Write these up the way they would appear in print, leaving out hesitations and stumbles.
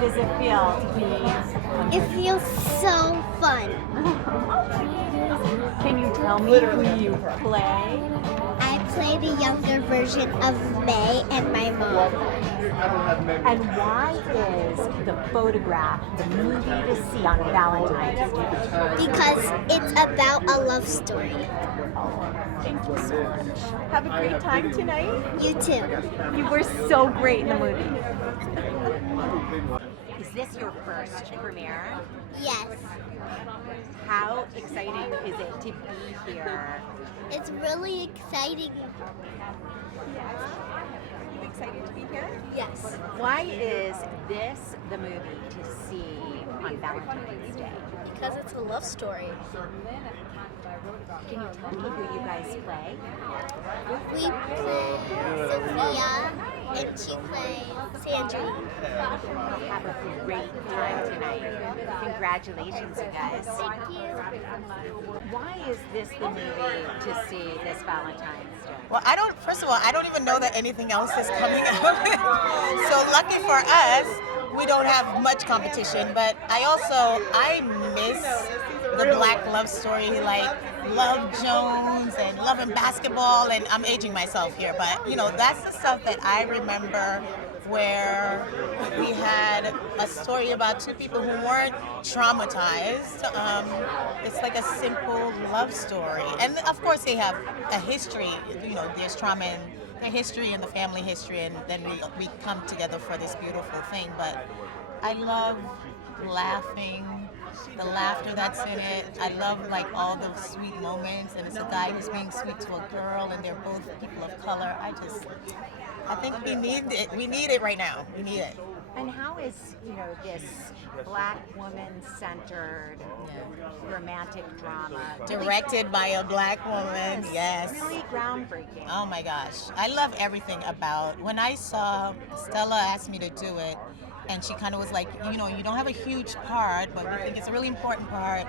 does it feel to be? It feels so fun. Can you tell me who you play? I play the younger version of Mae and my mom. And why is the photograph the movie to see on Valentine's Day? Because it's about a love story. Thank you so much. Have a great time tonight. You too. You were so great in the movie. Is this your first premiere? Yes. How exciting is it to be here? It's really exciting. You excited to be here? Yes. Why is this the movie to see on Valentine's Day? Because it's a love story. Can you tell me who you guys play? We play Sophia and she plays Sandrine. Have a great time tonight. Congratulations, you guys. Thank you. Why is this the movie to see this Valentine's Day? Well, first of all, I don't even know that anything else is coming out. So lucky for us, we don't have much competition, but I miss the black love story, like Love Jones and Love and Basketball, and I'm aging myself here, but that's the stuff that I remember where we had a story about two people who weren't traumatized. It's like a simple love story. And of course they have a history, there's trauma in their history and the family history, and then we come together for this beautiful thing. But I love laughing, the laughter that's in it. I love all the sweet moments, and it's a guy who's being sweet to a girl, and they're both people of color. I think we need it. We need it right now. We need it. And how is, this black woman-centered romantic drama Directed by a black woman, yes. Really groundbreaking. Oh my gosh. I love everything about, when I saw Stella asked me to do it, and she kind of was like, you don't have a huge part, but we think it's a really important part.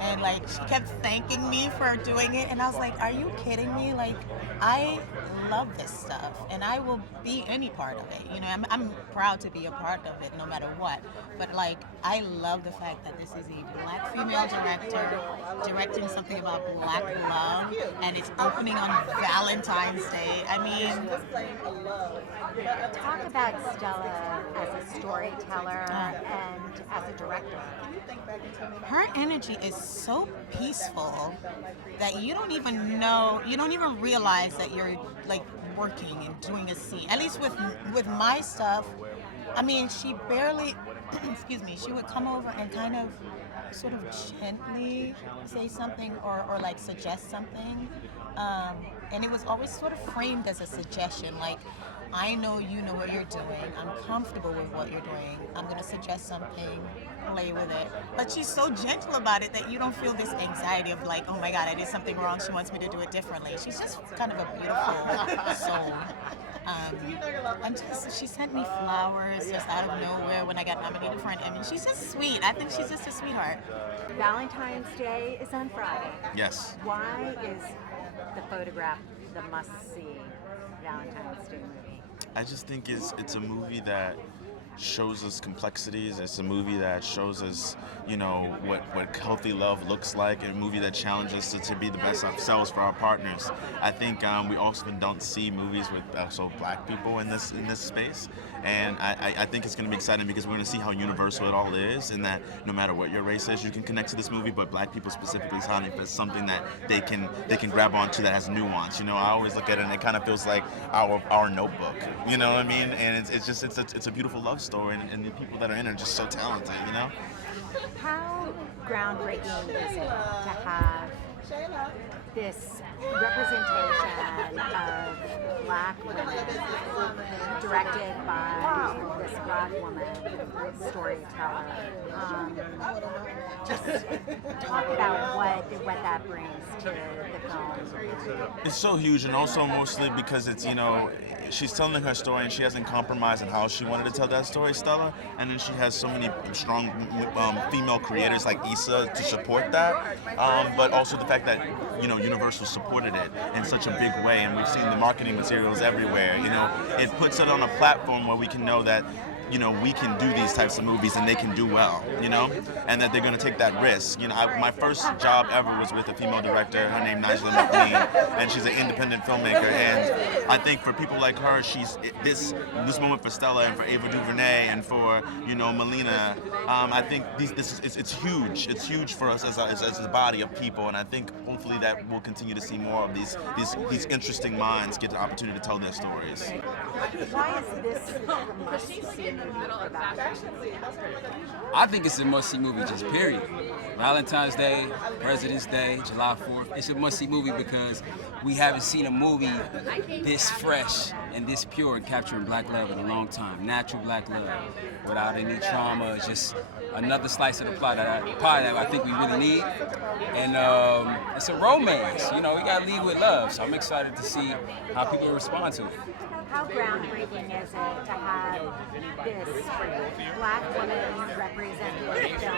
And she kept thanking me for doing it, and I was like, are you kidding me? I love this stuff, and I will be any part of it. I'm proud to be a part of it no matter what. But I love the fact that this is a black female director directing something about black love, and it's opening on Valentine's Day. I mean, talk about Stella as a storyteller and as a director. Her energy is so peaceful that you don't even realize that you're working and doing a scene. At least with my stuff, I mean, she barely, she would come over and kind of sort of gently say something or suggest something. And it was always sort of framed as a suggestion, I know you know what you're doing. I'm comfortable with what you're doing. I'm going to suggest something, play with it. But she's so gentle about it that you don't feel this anxiety of oh my God, I did something wrong. She wants me to do it differently. She's just kind of a beautiful soul. She sent me flowers just out of nowhere when I got nominated for an Emmy. She's just sweet. I think she's just a sweetheart. Valentine's Day is on Friday. Yes. Why is the photograph the must-see Valentine's Day movie? I just think it's a movie that shows us complexities. It's a movie that shows us, what healthy love looks like. A movie that challenges us to be the best ourselves for our partners. I think we often don't see movies with black people in this space, and I think it's going to be exciting because we're going to see how universal it all is, and that no matter what your race is, you can connect to this movie. But black people specifically, it's something that they can grab onto that has nuance. I always look at it and it kind of feels like our Notebook. You know what I mean? And it's a beautiful love story, and the people that are in it are just so talented. How groundbreaking is it to have this representation of black women directed by this black woman storyteller? Just talk about what that brings to the film. It's so huge, and also mostly because it's, she's telling her story and she hasn't compromised on how she wanted to tell that story, Stella, and then she has so many strong female creators like Issa to support that, but also the fact that Universal supported it in such a big way, and we've seen the marketing materials everywhere. It puts it on a platform where we can know that you know, we can do these types of movies and they can do well, you know, and that they're going to take that risk. You know, my first job ever was with a female director, her name Issa Rae, and she's an independent filmmaker. And I think for people like her, this moment for Stella and for Ava DuVernay and for, you know, Melina, I think it's huge. It's huge for us as a body of people, and I think hopefully that we'll continue to see more of these interesting minds get the opportunity to tell their stories. Why is this a must-see movie for Valentine's? I think it's a must-see movie, just period. Valentine's Day, President's Day, July 4th. It's a must-see movie because we haven't seen a movie this fresh and this pure in capturing black love in a long time. Natural black love, without any trauma. It's just another slice of the pie that I think we really need. And it's a romance. You know, we gotta lead with love. So I'm excited to see how people respond to it. How groundbreaking is it to have this black woman represented in film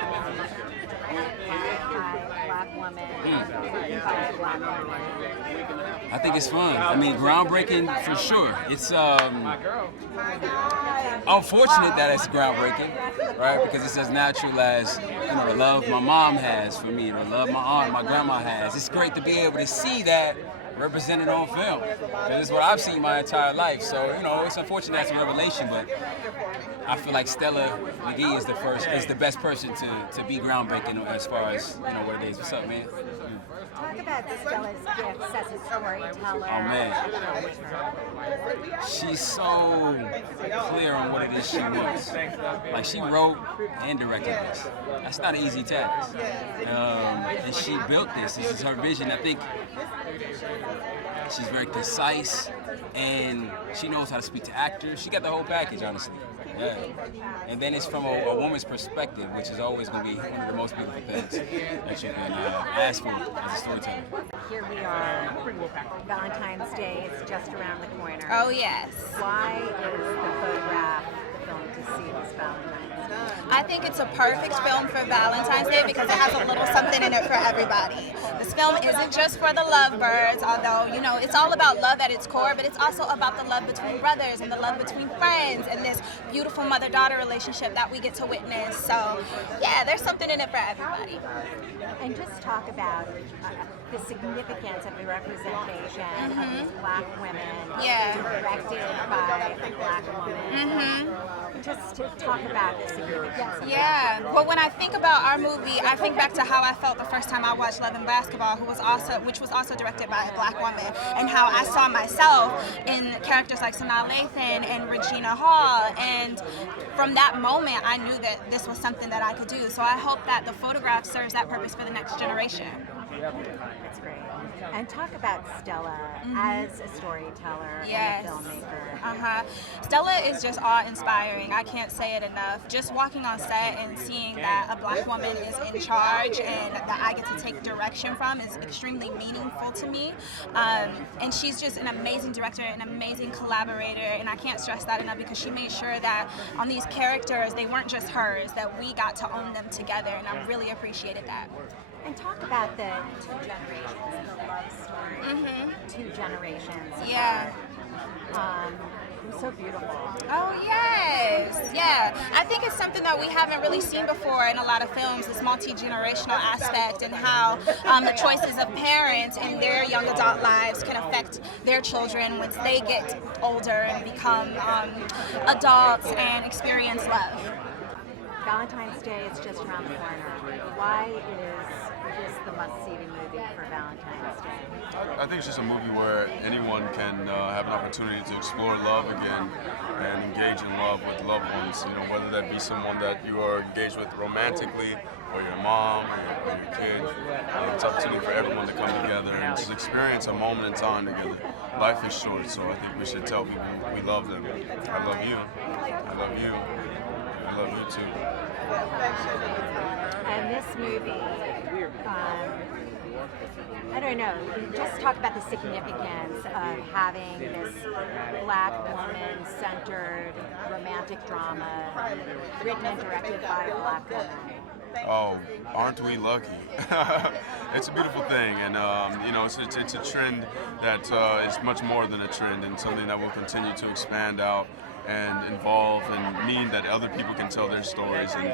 by a black woman, written by a black woman? I think it's fun. I mean, groundbreaking for sure. It's unfortunate that it's groundbreaking, right? Because it's as natural as, you know, the love my mom has for me, the love my aunt and my grandma has. It's great to be able to see that represented on film. This is what I've seen my entire life. So, you know, it's unfortunate that's a revelation, but I feel like Stella Meghie is the best person to be groundbreaking as far as, you know, what it is. What's up, man? Talk about Stella's gifts as a storyteller. Oh, man. She's so clear on what it is she wants. Like, she wrote and directed this. That's not an easy task. And she built this. This is her vision. I think she's very concise, and she knows how to speak to actors. She got the whole package, honestly. Yeah. And then it's from a woman's perspective, which is always going to be one of the most beautiful things that you can ask for as a storyteller. Here we are. Valentine's Day is just around the corner. Oh, yes. Why is the photograph the film to see this Valentine's Day? I think it's a perfect film for Valentine's Day because it has a little something in it for everybody. This film isn't just for the lovebirds, although, you know, it's all about love at its core, but it's also about the love between brothers and the love between friends and this beautiful mother-daughter relationship that we get to witness. So, yeah, there's something in it for everybody. And just talk about the significance of the representation of these black women, directed by a black woman. Just to talk about the significance of that. Well, when I think about our movie, I think back to how I felt the first time I watched Love and Basketball, which was also directed by a black woman, and how I saw myself in characters like Sanaa Lathan and Regina Hall. And from that moment, I knew that this was something that I could do. So I hope that the photograph serves that purpose for the next generation. That's great. And talk about Stella as a storyteller and a filmmaker. Stella is just awe-inspiring. I can't say it enough. Just walking on set and seeing that a black woman is in charge and that I get to take direction from is extremely meaningful to me. And she's just an amazing director, an amazing collaborator, and I can't stress that enough because she made sure that on these characters, they weren't just hers, that we got to own them together, and I really appreciated that. And talk about the two generations, the love story. Two generations. Yeah. So beautiful. Oh, yes. Yeah. I think it's something that we haven't really seen before in a lot of films, this multi-generational aspect and how the choices of parents in their young adult lives can affect their children once they get older and become adults and experience love. Valentine's Day is just around the corner. Why is this the must-see movie for Valentine's Day? I think it's just a movie where anyone can have an opportunity to explore love again and engage in love with loved ones. You know, whether that be someone that you are engaged with romantically, or your mom, or your kid. It's an opportunity for everyone to come together and just experience a moment in time together. Life is short, so I think we should tell people we love them. I love you. I love you. I love you too. And this movie, I don't know, just talk about the significance of having this black woman-centered romantic drama written and directed by a black woman. Oh, aren't we lucky? It's a beautiful thing, and you know, it's a trend that is much more than a trend, and something that will continue to expand out and involve and mean that other people can tell their stories, and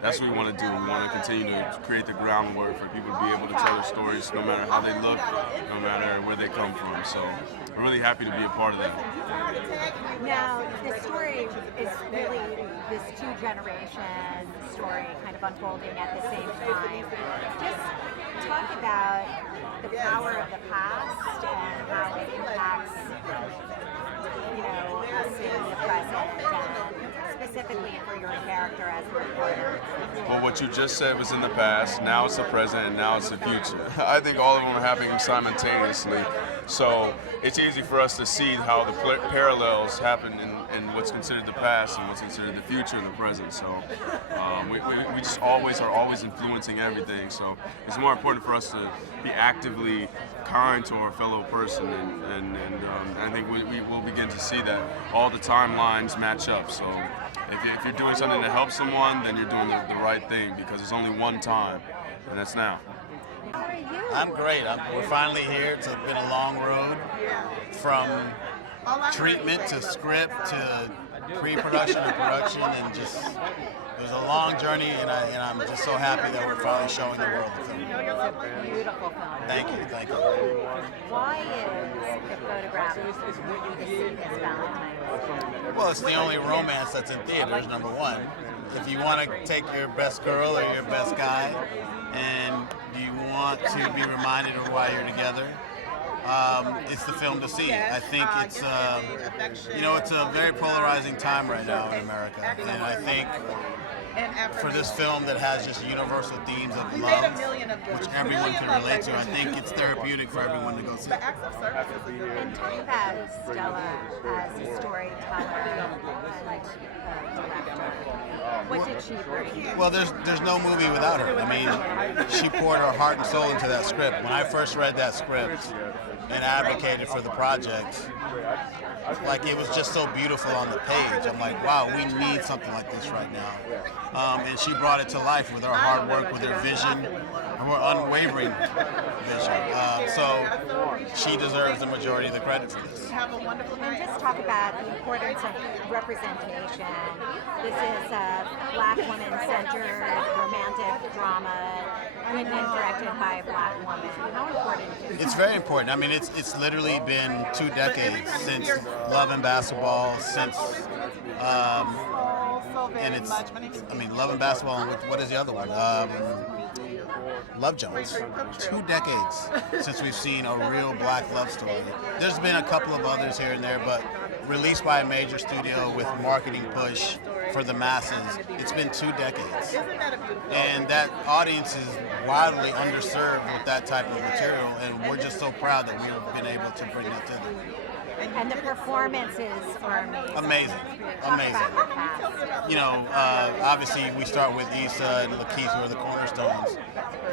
that's what we want to do. We want to continue to create the groundwork for people to be able to tell their stories no matter how they look, no matter where they come from. So we're really happy to be a part of that. Now, the story is really this two-generation story kind of unfolding at the same time. Just talk about the power of the past and how it impacts, us in the present, and specifically for your character as a reporter. Well, what you just said was in the past, now it's the present, and now it's the future. I think all of them are happening simultaneously. So it's easy for us to see how the parallels happen in what's considered the past and what's considered the future and the present. So we just are always influencing everything. So it's more important for us to be actively kind to our fellow person, and I think we will begin to see that all the timelines match up. So if you're doing something to help someone, then you're doing the right thing, because there's only one time, and that's now. How are you? I'm great. We're finally here. It's been a long road from treatment to script to pre-production to production, and just it was a long journey, and I'm just so happy that we're finally showing the world the film. It's a beautiful film. Thank you. Why is the photograph movie the scene as Valentine? Well, it's the only romance that's in theaters, number one. If you want to take your best girl or your best guy, and you want to be reminded of why you're together, it's the film to see. I think it's it's a very polarizing time right now in America, and I think for this film that has just universal themes of love, which everyone can relate to, I think it's therapeutic for everyone to go see. And talk about Stella as a storyteller and director. What did she bring? Well, there's no movie without her. I mean, she poured her heart and soul into that script. When I first read that script and advocated for the project, like, it was just so beautiful on the page. I'm like, wow, we need something like this right now. And she brought it to life with her hard work, with her vision, her unwavering vision. So she deserves the majority of the credit for this. And just talk about the importance of representation. This is a Black woman-centered romantic drama written and directed by a Black woman. How important is it? It's very important. I mean, it's literally been 2 decades since Love and Basketball, since and it's, I mean, Love and Basketball, and what is the other one? Love Jones. 2 decades since we've seen a real Black love story. There's been a couple of others here and there, but released by a major studio with marketing push for the masses, it's been 2 decades. And that audience is wildly underserved with that type of material, and we're just so proud that we've been able to bring that to them. And the performances are amazing. Amazing. You know, obviously we start with Issa and LaKeith, who are the cornerstones,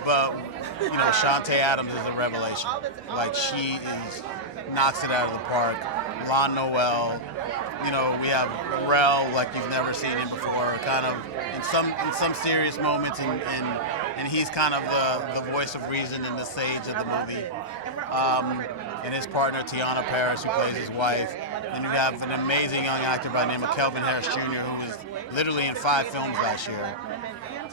but you know, Shantae Adams is a revelation. Like, she knocks it out of the park. Lon Noel, you know, we have Rel, like you've never seen him before, kind of in some serious moments, and he's kind of the voice of reason and the sage of the movie. And his partner, Tiana Paris, who plays his wife. And you have an amazing young actor by the name of Kelvin Harris Jr., who was literally in 5 films last year.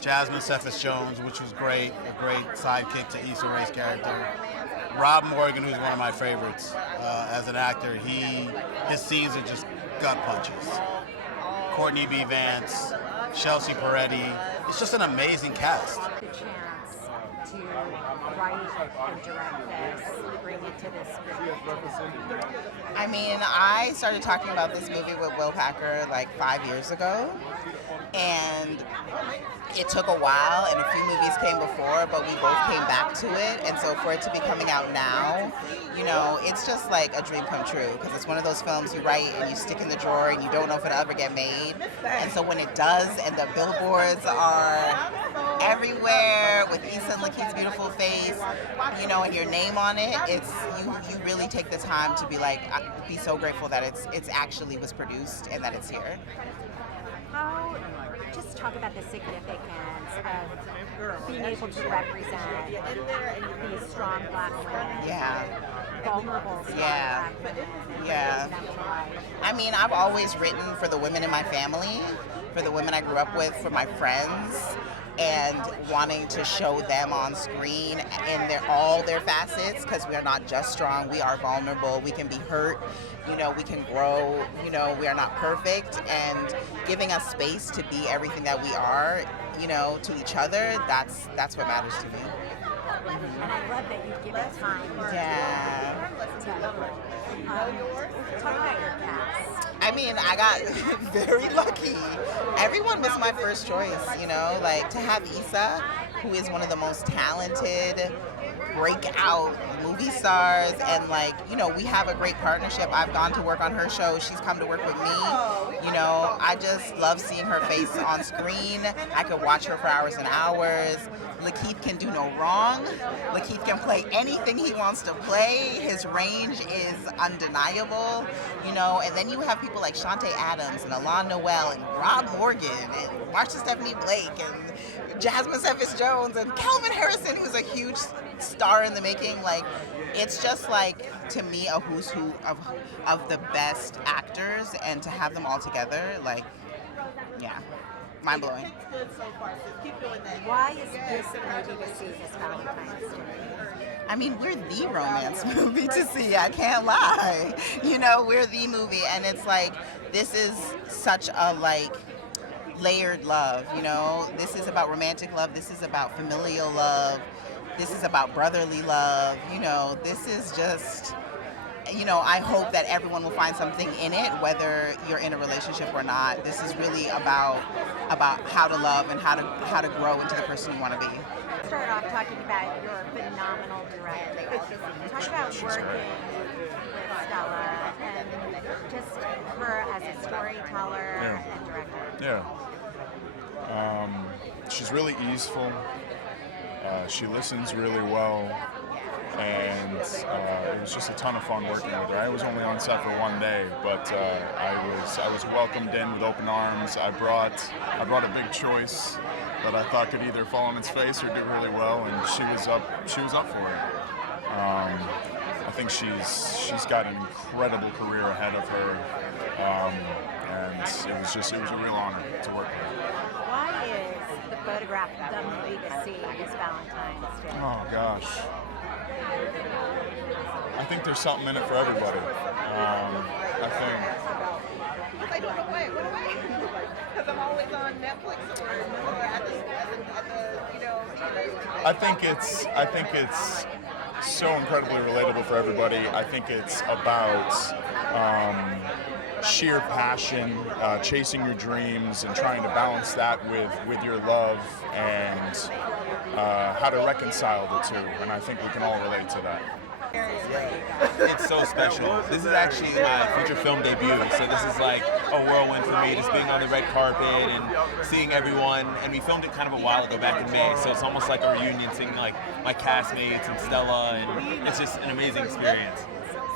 Jasmine Cephas-Jones, which was great, a great sidekick to Issa Rae's character. Rob Morgan, who's one of my favorites as an actor, his scenes are just gut punches. Courtney B. Vance, Chelsea Peretti. It's just an amazing cast. The chance to write and direct this, bring it to this screen. I mean, I started talking about this movie with Will Packer like 5 years ago, and it took a while, and a few movies came before, but we both came back to it, and so for it to be coming out now, you know, it's just like a dream come true, because it's one of those films you write and you stick in the drawer and you don't know if it'll ever get made, and so when it does, and the billboards are everywhere with Issa and LaKeith's beautiful face, you know, and your name on it, it's you really take the time to be like, be so grateful that it's actually was produced and that it's here. Just talk about the significance of being able to represent these strong Black women. Yeah. vulnerable strong Yeah. black women and Yeah. bringing them to life. I mean, I've always written for the women in my family, for the women I grew up with, for my friends, and wanting to show them on screen in all their facets, because we are not just strong, we are vulnerable, we can be hurt, we can grow, we are not perfect, and giving us space to be everything that we are, to each other, that's what matters to me. And I love that you give it time. Yeah. Talk about your cast. I mean, I got very lucky. Everyone was my first choice, like to have Issa, who is one of the most talented breakout movie stars, and we have a great partnership. I've gone to work on her show, she's come to work with me. I just love seeing her face on screen. I could watch her for hours and hours. LaKeith can do no wrong. LaKeith can play anything he wants to play. His range is undeniable, and then you have people like Shantae Adams and Alon Noel and Rob Morgan and Marsha Stephanie Blake and Jasmine Cephas Jones and Calvin Harrison, who's a huge star in the making. It's just to me, a who's who of the best actors, and to have them all together, mind blowing. Why is this movie to see this Valentine's Day? I mean, we're the romance movie to see, I can't lie. We're the movie, and it's this is such a layered love, This is about romantic love, this is about familial love, this is about brotherly love, this is just, I hope that everyone will find something in it, whether you're in a relationship or not. This is really about how to love and how to grow into the person you want to be. Start off talking about your phenomenal director. Talk about working with Stella and just her as a storyteller and director. She's really easeful. She listens really well. And it was just a ton of fun working with her. I was only on set for one day, but I was welcomed in with open arms. I brought a big choice that I thought could either fall on its face or do really well, and she was up for it. I think she's got an incredible career ahead of her, and it was a real honor to work with her. Why is the photograph the movie to see this Valentine's Day? Oh gosh. I think there's something in it for everybody. I think. Because I'm always on Netflix or at the I think it's so incredibly relatable for everybody. I think it's about sheer passion, chasing your dreams, and trying to balance that with your love, and how to reconcile the two. And I think we can all relate to that. It's so special. This is actually my feature film debut, so this is like a whirlwind for me, just being on the red carpet and seeing everyone. And we filmed it kind of a while ago, back in May, so it's almost like a reunion, seeing like my castmates and Stella, and it's just an amazing experience.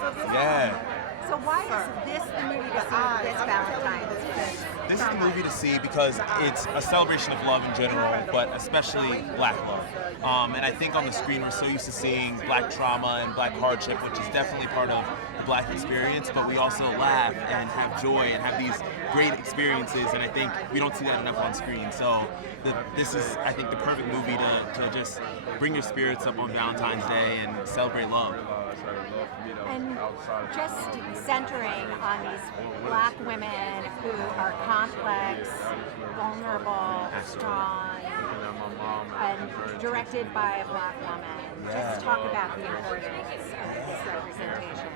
Yeah. So why is this the movie to see this Valentine's Day? This is the movie to see because it's a celebration of love in general, but especially Black love. And I think on the screen we're so used to seeing Black trauma and Black hardship, which is definitely part of the Black experience, but we also laugh and have joy and have these great experiences, and I think we don't see that enough on screen. So this is, I think, the perfect movie to just bring your spirits up on Valentine's Day and celebrate love. And just centering on these Black women who are complex, vulnerable, strong, and directed by a Black woman. Just talk about the importance of this representation.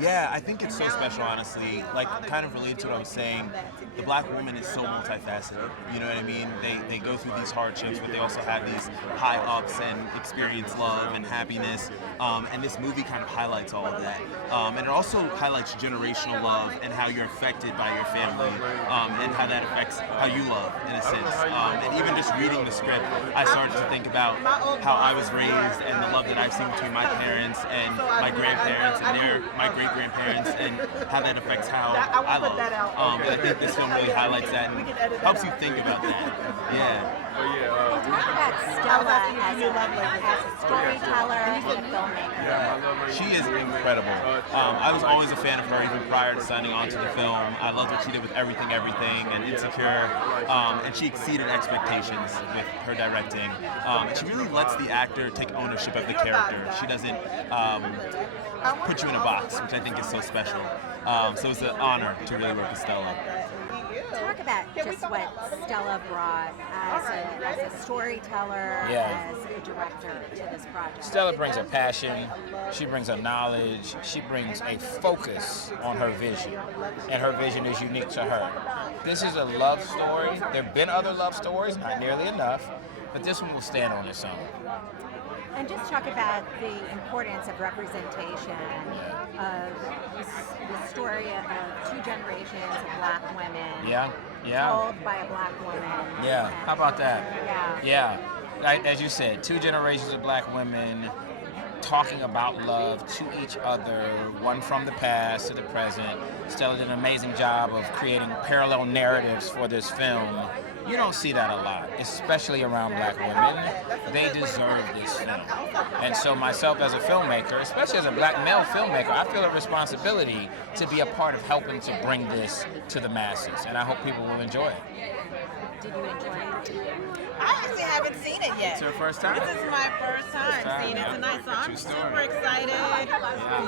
Yeah, I think it's so special, honestly. Like, kind of related to what I was saying, the Black woman is so multifaceted. You know what I mean? They go through these hardships, but they also have these high ups and experience love and happiness. And this movie kind of highlights all of that. And it also highlights generational love and how you're affected by your family, and how that affects how you love, in a sense. And even just reading the script, I started to think about how I was raised and the love that I've seen between my parents and my grandparents and my great-grandparents, and how that affects how I love. And I think this film really highlights that and helps you think about that. Yeah. Well, talk about Stella as a storyteller and a filmmaker? She is incredible. I was always a fan of her even prior to signing on to the film. I loved what she did with Everything, and Insecure, and she exceeded expectations with her directing. She really lets the actor take ownership of the character. She doesn't put you in a box, which I think is so special. So it's an honor to really work with Stella. Talk about just what Stella brought as a storyteller, as a director to this project. Stella brings a passion, she brings a knowledge, she brings a focus on her vision, and her vision is unique to her. This is a love story. There have been other love stories, not nearly enough, but this one will stand on its own. And just talk about the importance of representation of the story of two generations of black women told by a black woman. Yeah, how about that? Yeah. As you said, two generations of black women talking about love to each other, one from the past to the present. Stella did an amazing job of creating parallel narratives for this film. You don't see that a lot, especially around black women. They deserve this film. And so myself as a filmmaker, especially as a black male filmmaker, I feel a responsibility to be a part of helping to bring this to the masses. And I hope people will enjoy it. Did you enjoy it? I actually haven't seen it yet. It's your first time? This is my first time seeing it tonight, so I'm super excited.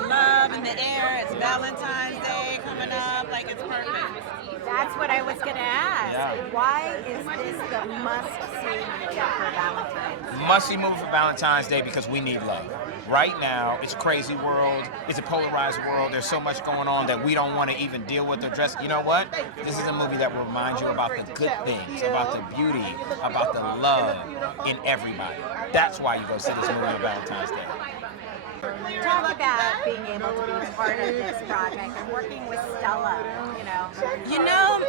Love in the air. It's Valentine's Day coming up. Like, it's perfect. That's what I was going to ask. Why is this the must-see movie for Valentine's? Must-see movie for Valentine's Day because we need love. Right now, it's a crazy world. It's a polarized world. There's so much going on that we don't want to even deal with or address. You know what? This is a movie that will remind you about the good things, about the beauty, about the love in everybody. That's why you go see this movie on Valentine's Day. Talk about being able to be part of this project and working with Stella, You know,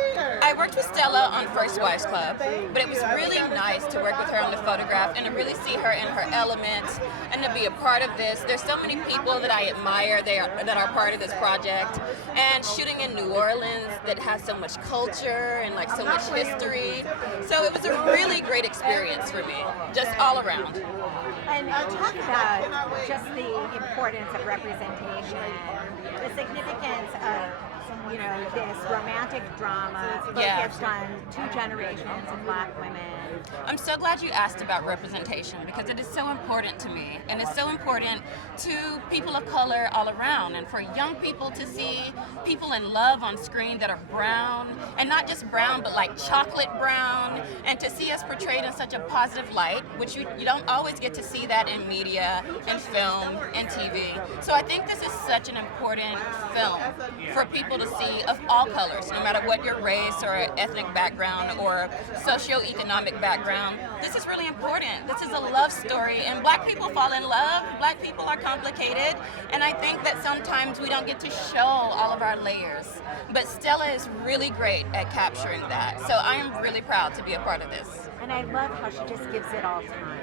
I worked with Stella on First Wives Club, but it was really nice to work with her on the photograph and to really see her in her element and to be a part of this. There's so many people that I admire that are part of this project, and shooting in New Orleans that has so much culture and like so much history. So it was a really great experience for me, just all around. And talk about just the importance of representation, the significance of this romantic drama focused on two generations of black women. I'm so glad you asked about representation because it is so important to me, and it's so important to people of color all around, and for young people to see people in love on screen that are brown, and not just brown but like chocolate brown, and to see us portrayed in such a positive light, which you don't always get to see that in media, in film, in TV. So I think this is such an important film for people to see of all colors, no matter what your race or ethnic background or socioeconomic background. This is really important. This is a love story, and black people fall in love. Black people are complicated, and I think that sometimes we don't get to show all of our layers. But Stella is really great at capturing that, so I am really proud to be a part of this. And I love how she just gives it all time.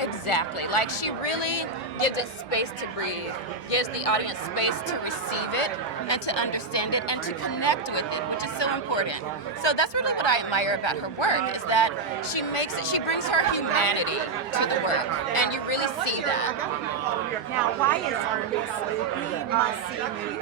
Exactly. Like, she really gives it space to breathe, gives the audience space to receive it and to understand it and to connect with it, which is so important. So that's really what I admire about her work, is that she brings her humanity to the work, and you really see that. Now, why is this the must-see movie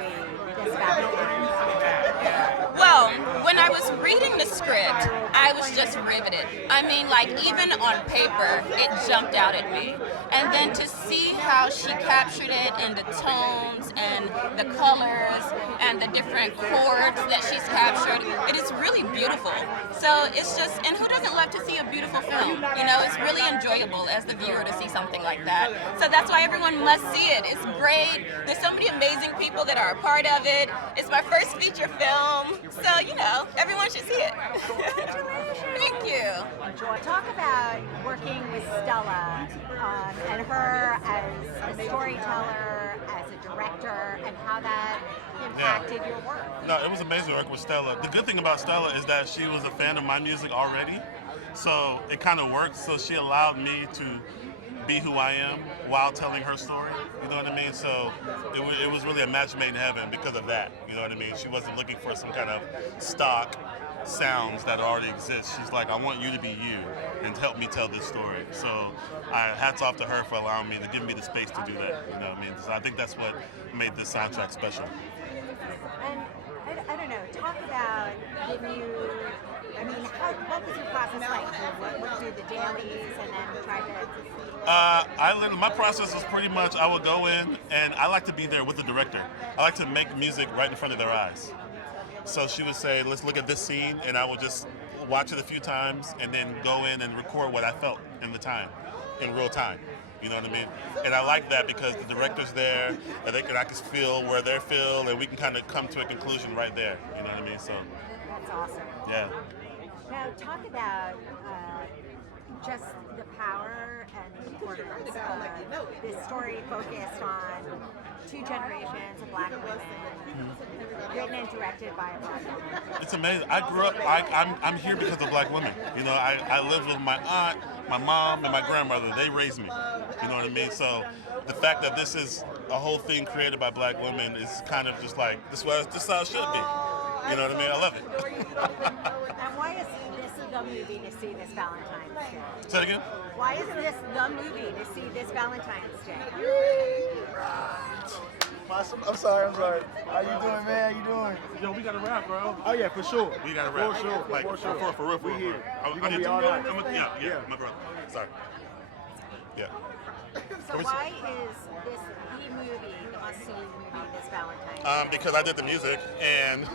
this Valentine's Day? Well, when I was reading the script, I was just riveted. I mean, like, even on paper, it jumped out at me. And then to see how she captured it in the tones and the colors and the different chords that she's captured, it is really beautiful. So it's just, and who doesn't love to see a beautiful film? You know, it's really enjoyable as the viewer to see something like that. So that's why everyone must see it. It's great. There's so many amazing people that are a part of it. It's my first feature film. So, everyone should see it. Thank you. Talk about working with Stella and her as a storyteller, as a director, and how that impacted your work. No, it was amazing work with Stella. The good thing about Stella is that she was a fan of my music already, so it kind of worked. So she allowed me to be who I am while telling her story. You know what I mean? So it was really a match made in heaven because of that. You know what I mean? She wasn't looking for some kind of stock sounds that already exist. She's like, I want you to be you and help me tell this story. So hats off to her for allowing me to give me the space to do that. You know what I mean? So I think that's what made this soundtrack special. And I don't know, talk about when you, I mean, what was your process like? What through the dailies and then try to... My process was pretty much, I would go in and I like to be there with the director. I like to make music right in front of their eyes. So she would say, let's look at this scene, and I would just watch it a few times and then go in and record what I felt in the time, in real time. You know what I mean? And I like that because the director's there, and I can feel where they feel, and we can kind of come to a conclusion right there. You know what I mean? So That's awesome. yeah. Now, talk about just the power and importance of this story focused on two generations of Black women, written and directed by a Black woman. It's amazing. I grew up, I'm here because of Black women. You know, I lived with my aunt, my mom, and my grandmother. They raised me. You know what I mean? So the fact that this is a whole thing created by Black women is kind of just like, this is how it should be. You know what I mean? I love it. And why is this the movie to see this Valentine's Day? Say it again? Why is this the movie to see this Valentine's Day? I'm sorry. How you doing, man? How you doing? Yo, we got to rap, bro. Oh yeah, for sure. We got to rap. For sure. Like, for sure. For real. We here. I gonna need be to all go. night. Yeah, my brother. Sorry. Yeah. So why is this the movie, the must-see movie this Valentine's Day? Because I did the music, and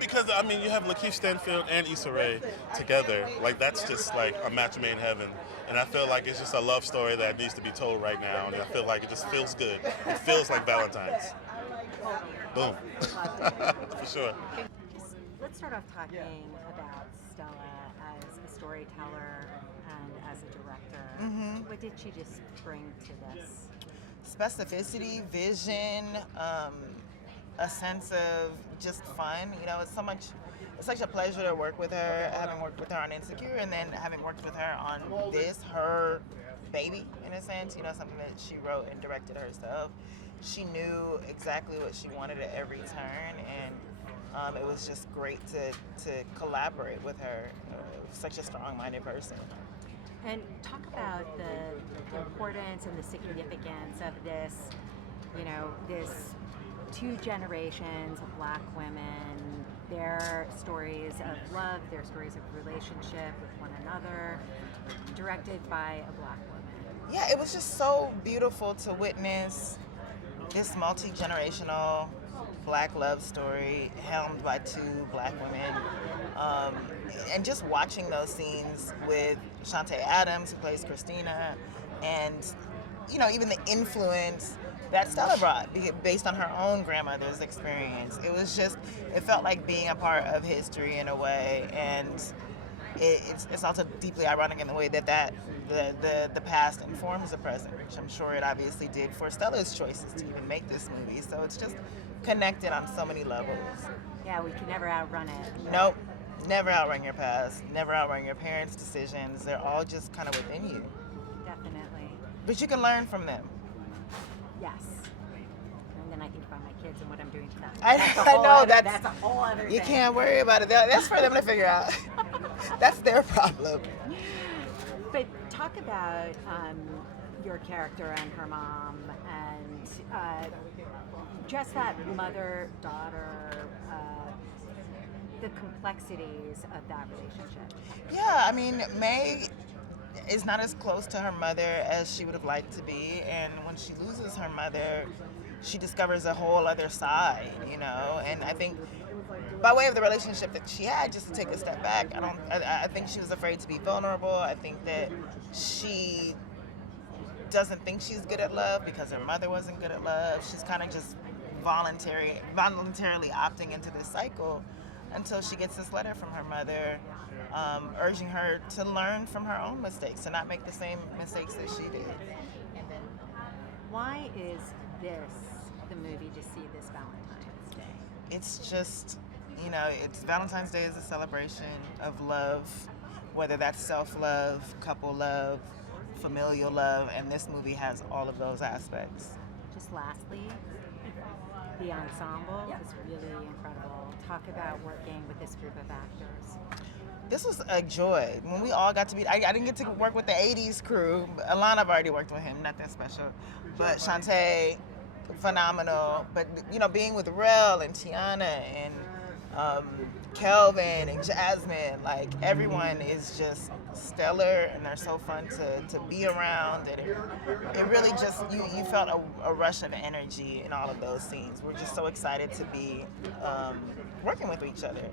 because I mean you have LaKeith Stanfield and Issa Rae together. Like that's just like a match made in heaven. And I feel like it's just a love story that needs to be told right now. And I feel like it just feels good. It feels like Valentine's. Boom. For sure. Let's start off talking about Stella as a storyteller and as a director. What did she just bring to this? Specificity, vision, a sense of just fun. You know, it's such a pleasure to work with her, having worked with her on Insecure and then having worked with her on this, her baby, in a sense, you know, something that she wrote and directed herself. She knew exactly what she wanted at every turn, and it was just great to collaborate with her, such a strong-minded person. And talk about the importance and the significance of this, you know, this two generations of Black women, their stories of love, their stories of relationship with one another, directed by a Black woman. Yeah, it was just so beautiful to witness this multi-generational Black love story helmed by two Black women. And just watching those scenes with Shantae Adams, who plays Christina, and, you know, even the influence that Stella brought based on her own grandmother's experience. It felt like being a part of history in a way, and it's also deeply ironic in the way that the past informs the present, which I'm sure it obviously did for Stella's choices to even make this movie. So it's just connected on so many levels. Yeah, we can never outrun it. Nope. Never outrun your past. Never outrun your parents' decisions. They're all just kind of within you. Definitely. But you can learn from them. Yes. And then I think about my kids and what I'm doing to them. I know that's a whole other thing. You can't worry about it. That's for them to figure out. That's their problem. But talk about your character and her mom, and just that mother-daughter, the complexities of that relationship. Yeah, I mean, Mae is not as close to her mother as she would have liked to be, and when she loses her mother, she discovers a whole other side, you know. And I think by way of the relationship that she had, just to take a step back, I think she was afraid to be vulnerable. I think that she doesn't think she's good at love because her mother wasn't good at love. She's kind of just voluntarily opting into this cycle until she gets this letter from her mother urging her to learn from her own mistakes, to not make the same mistakes that she did. Why is this the movie to see this Valentine's Day? It's just, you know, Valentine's Day is a celebration of love, whether that's self-love, couple love, familial love, and this movie has all of those aspects. Just lastly, the ensemble was really incredible. Talk about working with this group of actors. This was a joy. When we all got to be, I didn't get to work with the 80s crew. Alana, I've already worked with him, not that special. But Shantae, phenomenal. But, you know, being with Rel and Tiana and Kelvin and Jasmine, like, everyone is just stellar, and they're so fun to be around. And it really just, you felt a rush of energy in all of those scenes. We're just so excited to be working with each other.